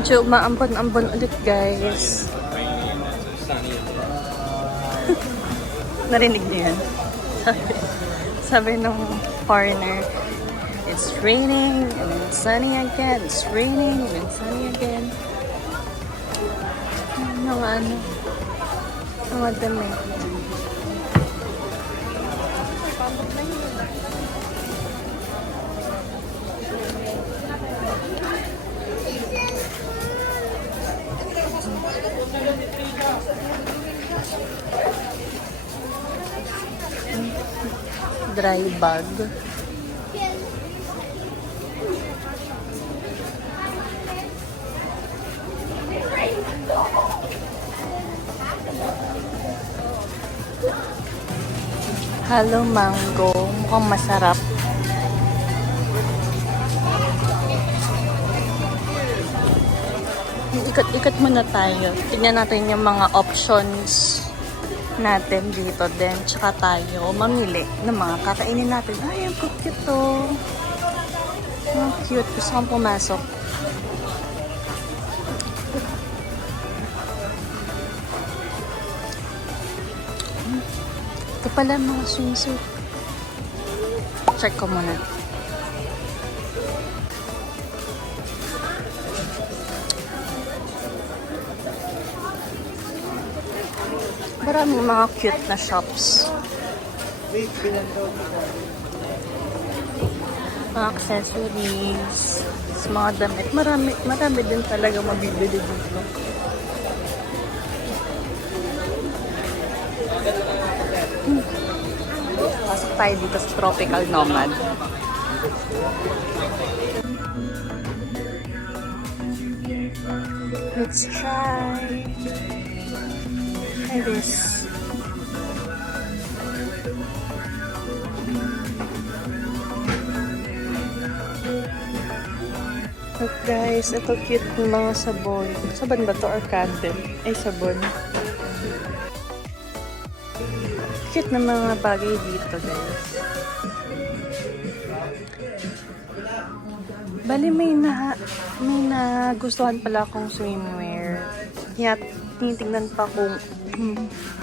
Medyo umaambon-ambon ulit, guys. Narinig niyo yan? Sabi ng foreigner, it's raining and then it's sunny again. It's raining and then sunny again. Mga damit. Dry bag. Halo mango. Mukhang masarap. Ikot-ikot muna tayo. Tignan natin yung mga options natin dito din. Tsaka tayo mamili ng mga kakainin natin. Ay, ang cute to. Ang cute. Gusto kong pumasok. Ito pala mga swimsuit. Check ko muna. Maraming mga cute na shops. Mga accessories, mga damit. Marami din talaga mabibili dito. Pasok tayo dito sa Tropical Nomad. Let's try. Try this. Look guys, ito cute ng mga sabon. Sabon ba to or candle? Ay, sabon. Cute na mga bagay dito guys. Bali may nagustuhan pala akong swimwear. Tinitingnan pa kung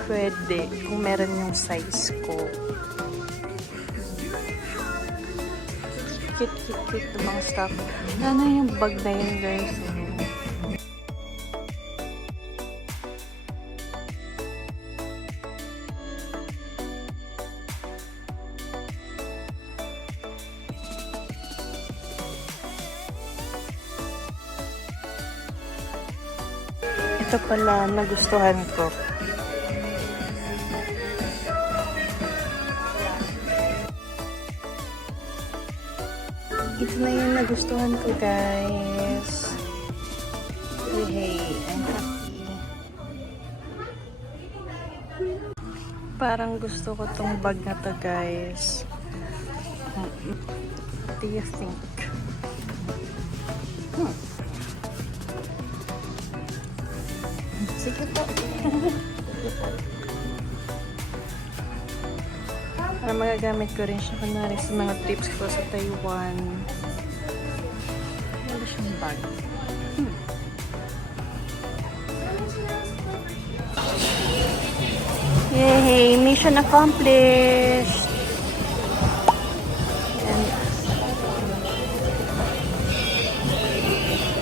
pwede, kung meron yung size ko. Cute yung mga stuff. Ano yung bag na yun guys? Ito pala nagustuhan ko. Ito na yung nagustuhan ko, guys. Hey, I'm happy. Parang gusto ko tong bag na to, guys. What do you think? Sige po. Para magagamit ko rin siya kunwari sa mga trips ko sa Taiwan. Ano siyang bag? Yay! Mission accomplished!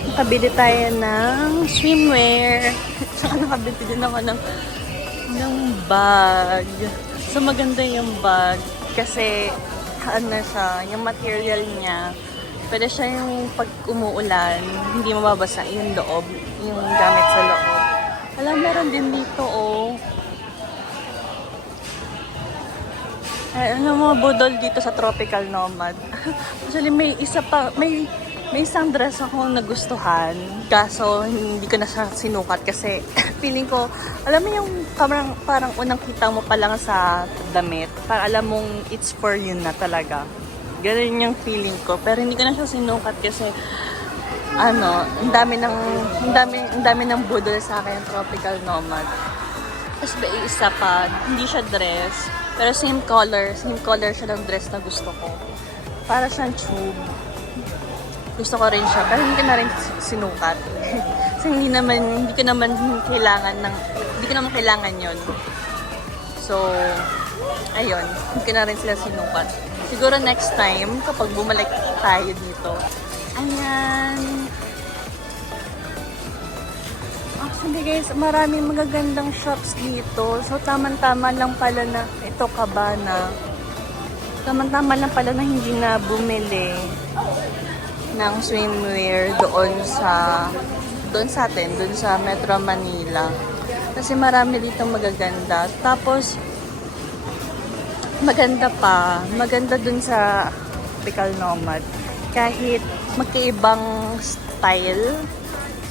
Nakabili tayo ng swimwear. Tsaka nakabili din ako ng bag. So maganda yung bag kasi ano siya, yung material niya. Pwede siya yung pag umuulan, hindi mababasa yung loob, yung gamit sa loob. Alam, meron din dito oh. Ano mga budol dito sa Tropical Nomad. Actually may isang dress akong nagustuhan, kaso hindi ko na siya sinukat kasi feeling ko, alam mo yung parang unang kita mo pa lang sa damit, para alam mong it's for you na talaga. Ganun yung feeling ko, pero hindi ko na siya sinukat kasi ang dami ng budol sa akin, Tropical Nomad. Tapos ba isa pa, hindi siya dress, pero same color siya ng dress na gusto ko. Para siyang tube. Gusto ko rin siya, pero hindi ko na rin sinukat. Kasi hindi ko naman kailangan yun. So, ayun, hindi ko na rin sila sinukat. Siguro next time, kapag bumalik tayo dito. Ayan. Actually guys, maraming magagandang shops dito. So, tama-tama lang pala na ito Cabana. Tama-tama lang pala na hindi na bumili ng swimwear doon sa atin, doon sa Metro Manila. Kasi marami dito magaganda. Tapos, maganda dun sa Tropical Nomad. Kahit magkaibang style.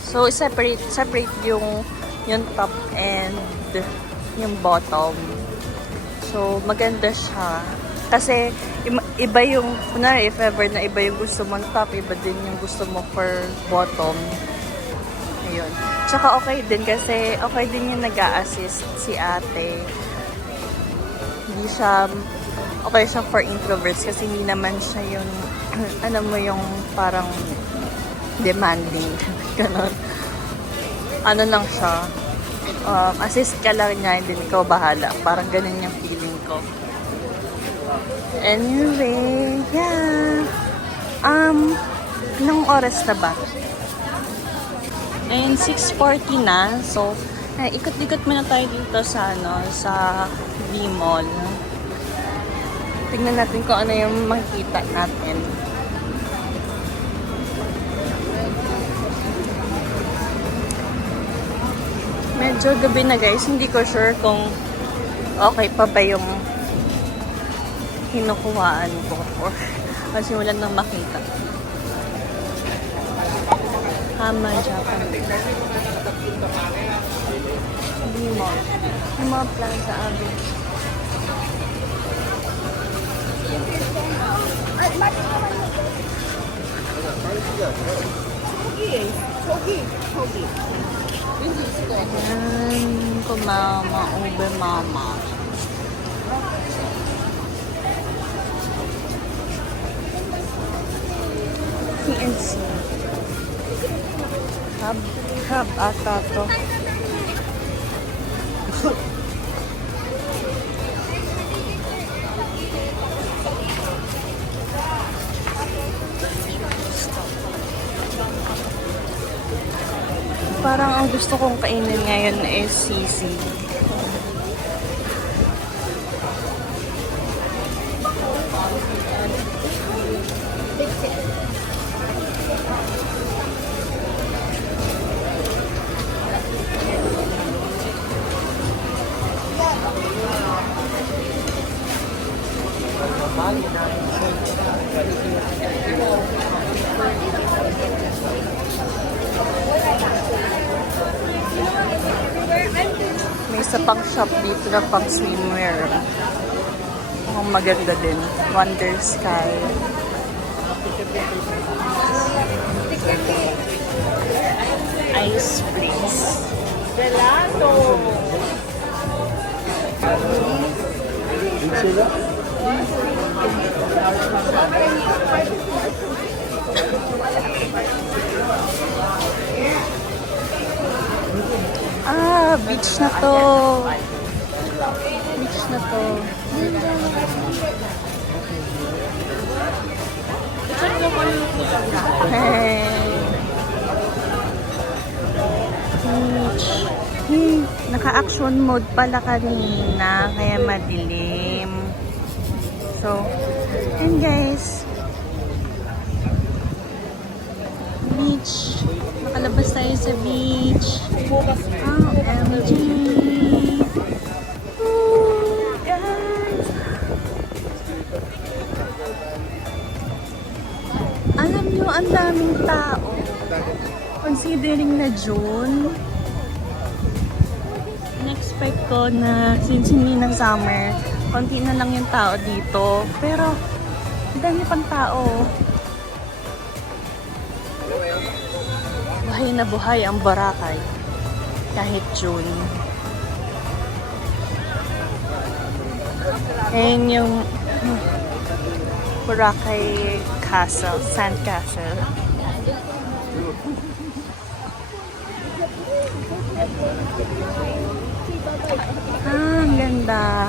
So, separate yung top and yung bottom. So, maganda siya. Kasi, iba yung, if ever na iba yung gusto mong top, iba din yung gusto mo for bottom. Ayun. Tsaka okay din kasi, okay din yung nag-a-assist si ate. Hindi siya, okay siya for introverts kasi hindi naman siya yung, yung parang demanding. Ganon. Lang siya. Assist ka lang niya, hindi ikaw bahala. Parang ganun yung feeling ko. Anyway, yeah. Anong oras na ba? Ayun, 6:40 na. So, ikot-ikot muna tayo dito sa V-Mall. Tingnan natin kung ano yung makikita natin. Medyo gabi na guys. Hindi ko sure kung okay pa ba yung kinukuhaan ko kasi wala nang makita. Hama Japan. V-Mall. Yung mga Plaza Avenue. Ayan, kumama, ube mama. PNC. Hub ata to. Parang ang gusto kong kainin ngayon is sisig. May isa pang shop dito na pang swimwear. Ang maganda din. Wonder Sky. Ice Springs. Gelato! Beach na to. Beach na to. Hey. Beach. Naka-action mode pala kanina, kaya madilim. So, and guys, beach. Nakalabas tayo sa beach. OMG. Ooh, guys. Alam nyo, ang daming tao. Considering na June, in-expect ko na since hindi na summer, konti na lang yung tao dito. Pero, ang dami pang tao. Buhay na buhay ang Boracay. Kahit June. Ayan yung Boracay Castle, Sand Castle. Ah, ang ganda.